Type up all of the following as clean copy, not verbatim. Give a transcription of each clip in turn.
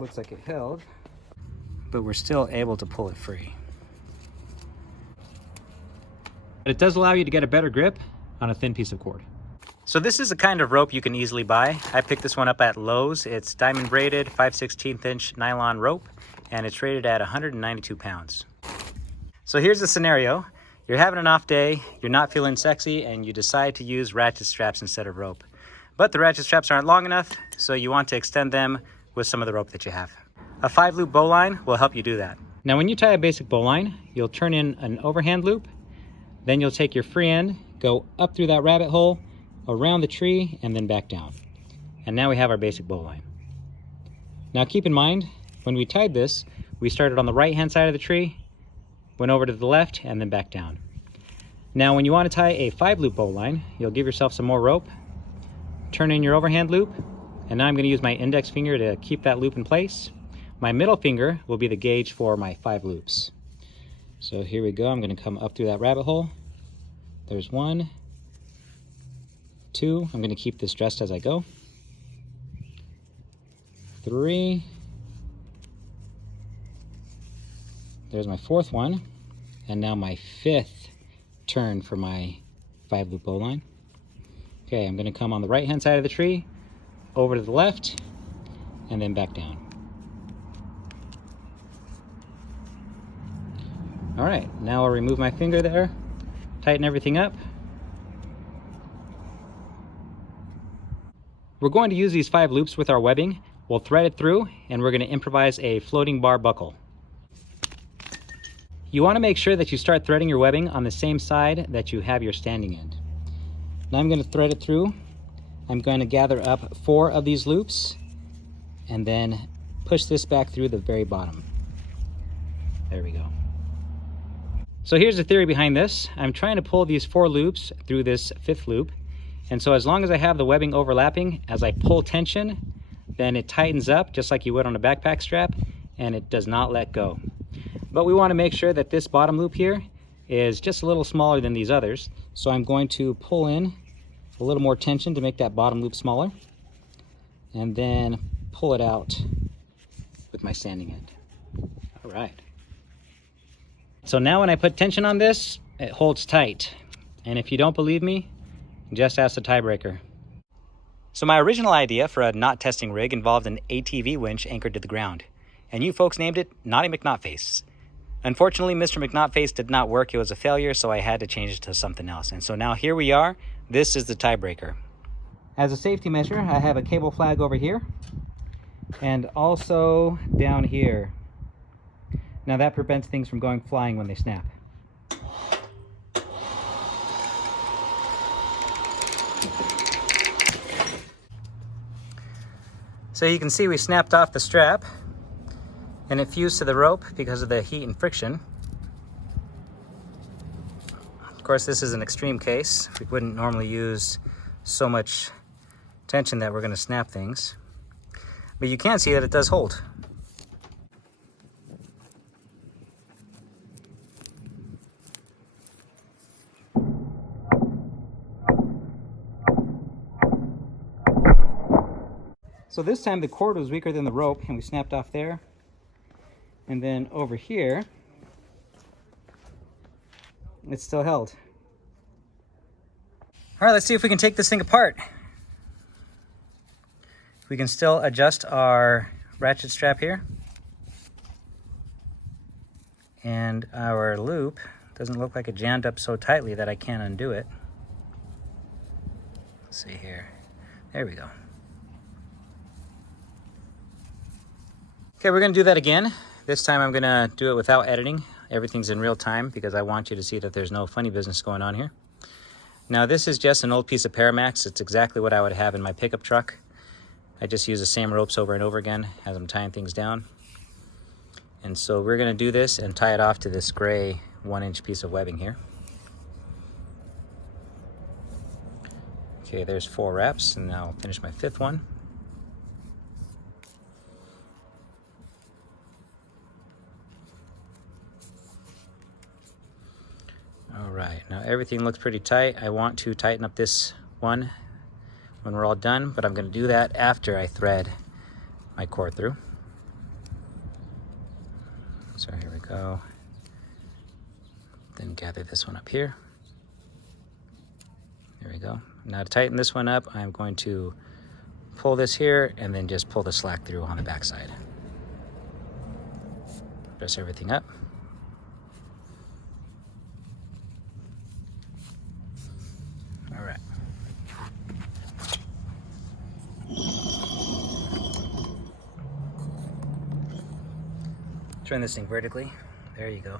Looks like it held, but we're still able to pull it free. But it does allow you to get a better grip on a thin piece of cord. So this is the kind of rope you can easily buy. I picked this one up at Lowe's. It's diamond braided 5/16 inch nylon rope, and it's rated at 192 pounds. So here's the scenario. You're having an off day, you're not feeling sexy, and you decide to use ratchet straps instead of rope. But the ratchet straps aren't long enough, so you want to extend them with some of the rope that you have. A 5-loop bowline will help you do that. Now when you tie a basic bowline, you'll turn in an overhand loop, then you'll take your free end, go up through that rabbit hole, around the tree, and then back down. And now we have our basic bowline. Now keep in mind, when we tied this, we started on the right hand side of the tree, went over to the left, and then back down. Now when you want to tie a 5-loop bowline, you'll give yourself some more rope, turn in your overhand loop, and now I'm going to use my index finger to keep that loop in place. My middle finger will be the gauge for my 5 loops. So here we go. I'm going to come up through that rabbit hole. There's 1, 2. I'm going to keep this dressed as I go. 3. There's my 4th one. And now my 5th turn for my 5-loop bowline. Okay, I'm going to come on the right hand side of the tree, over to the left, and then back down. All right, now I'll remove my finger there, tighten everything up. We're going to use these 5 loops with our webbing. We'll thread it through, and we're going to improvise a floating bar buckle. You want to make sure that you start threading your webbing on the same side that you have your standing end. Now I'm going to thread it through. I'm going to gather up 4 of these loops and then push this back through the very bottom. There we go. So here's the theory behind this. I'm trying to pull these 4 loops through this 5th loop. And so as long as I have the webbing overlapping, as I pull tension, then it tightens up just like you would on a backpack strap, and it does not let go. But we want to make sure that this bottom loop here is just a little smaller than these others. So I'm going to pull in a little more tension to make that bottom loop smaller, and then pull it out with my standing end. All right. So now when I put tension on this, it holds tight. And if you don't believe me, just ask the tiebreaker. So my original idea for a knot testing rig involved an ATV winch anchored to the ground. And you folks named it Naughty McKnotface. Unfortunately, Mr. McKnotface did not work. It was a failure, so I had to change it to something else. And so now here we are. This is the tiebreaker. As a safety measure, I have a cable flag over here and also down here. Now that prevents things from going flying when they snap. So you can see we snapped off the strap and it fused to the rope because of the heat and friction. Of course, this is an extreme case. We wouldn't normally use so much tension that we're going to snap things. But you can see that it does hold. So this time the cord was weaker than the rope and we snapped off there. And then over here, it's still held. All right, let's see if we can take this thing apart. We can still adjust our ratchet strap here. And our loop doesn't look like it jammed up so tightly that I can't undo it. Let's see here. There we go. Okay, we're gonna do that again. This time I'm gonna do it without editing. Everything's in real time because I want you to see that there's no funny business going on here. Now this is just an old piece of Paramax. It's exactly what I would have in my pickup truck. I just use the same ropes over and over again as I'm tying things down. And so we're gonna do this and tie it off to this gray 1-inch piece of webbing here. Okay, there's 4 wraps, and now I'll finish my 5th one. All right, now everything looks pretty tight. I want to tighten up this one when we're all done, but I'm gonna do that after I thread my cord through. So here we go. Then gather this one up here. There we go. Now to tighten this one up, I'm going to pull this here and then just pull the slack through on the back side. Press everything up. All right. Turn this thing vertically. There you go.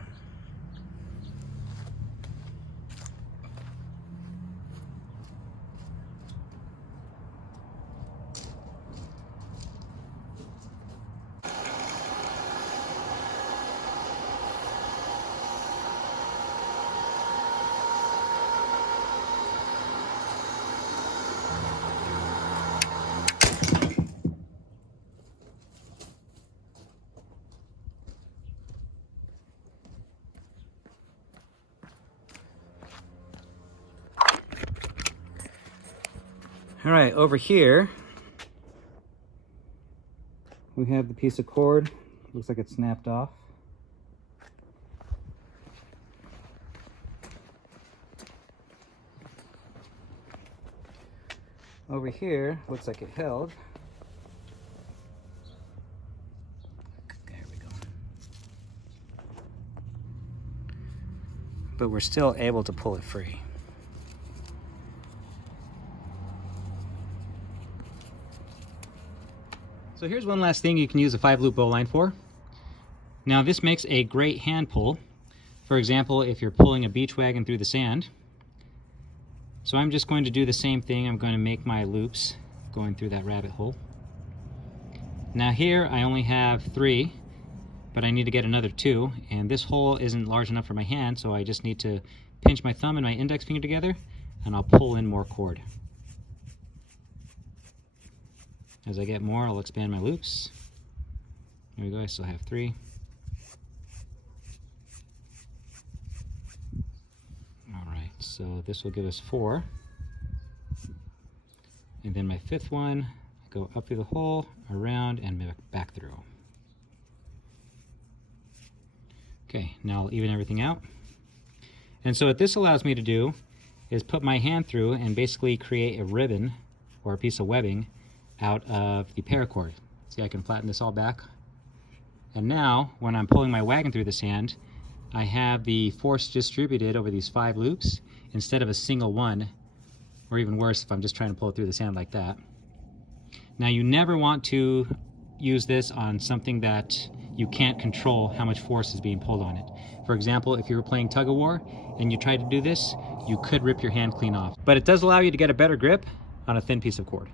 All right, over here, we have the piece of cord. Looks like it snapped off. Over here, looks like it held. There we go. But we're still able to pull it free. So here's one last thing you can use a 5-loop bowline for. Now this makes a great hand pull. For example, if you're pulling a beach wagon through the sand. So I'm just going to do the same thing. I'm going to make my loops going through that rabbit hole. Now here I only have 3, but I need to get another 2, and this hole isn't large enough for my hand, so I just need to pinch my thumb and my index finger together, and I'll pull in more cord. As I get more, I'll expand my loops. There we go, I still have 3. Alright, so this will give us 4. And then my 5th one, I go up through the hole, around, and back through. Okay, now I'll even everything out. And so what this allows me to do is put my hand through and basically create a ribbon or a piece of webbing out of the paracord. See, I can flatten this all back. And now, when I'm pulling my wagon through the sand, I have the force distributed over these 5 loops instead of a single one, or even worse if I'm just trying to pull it through the sand like that. Now, you never want to use this on something that you can't control how much force is being pulled on it. For example, if you were playing tug of war and you tried to do this, you could rip your hand clean off. But it does allow you to get a better grip on a thin piece of cord.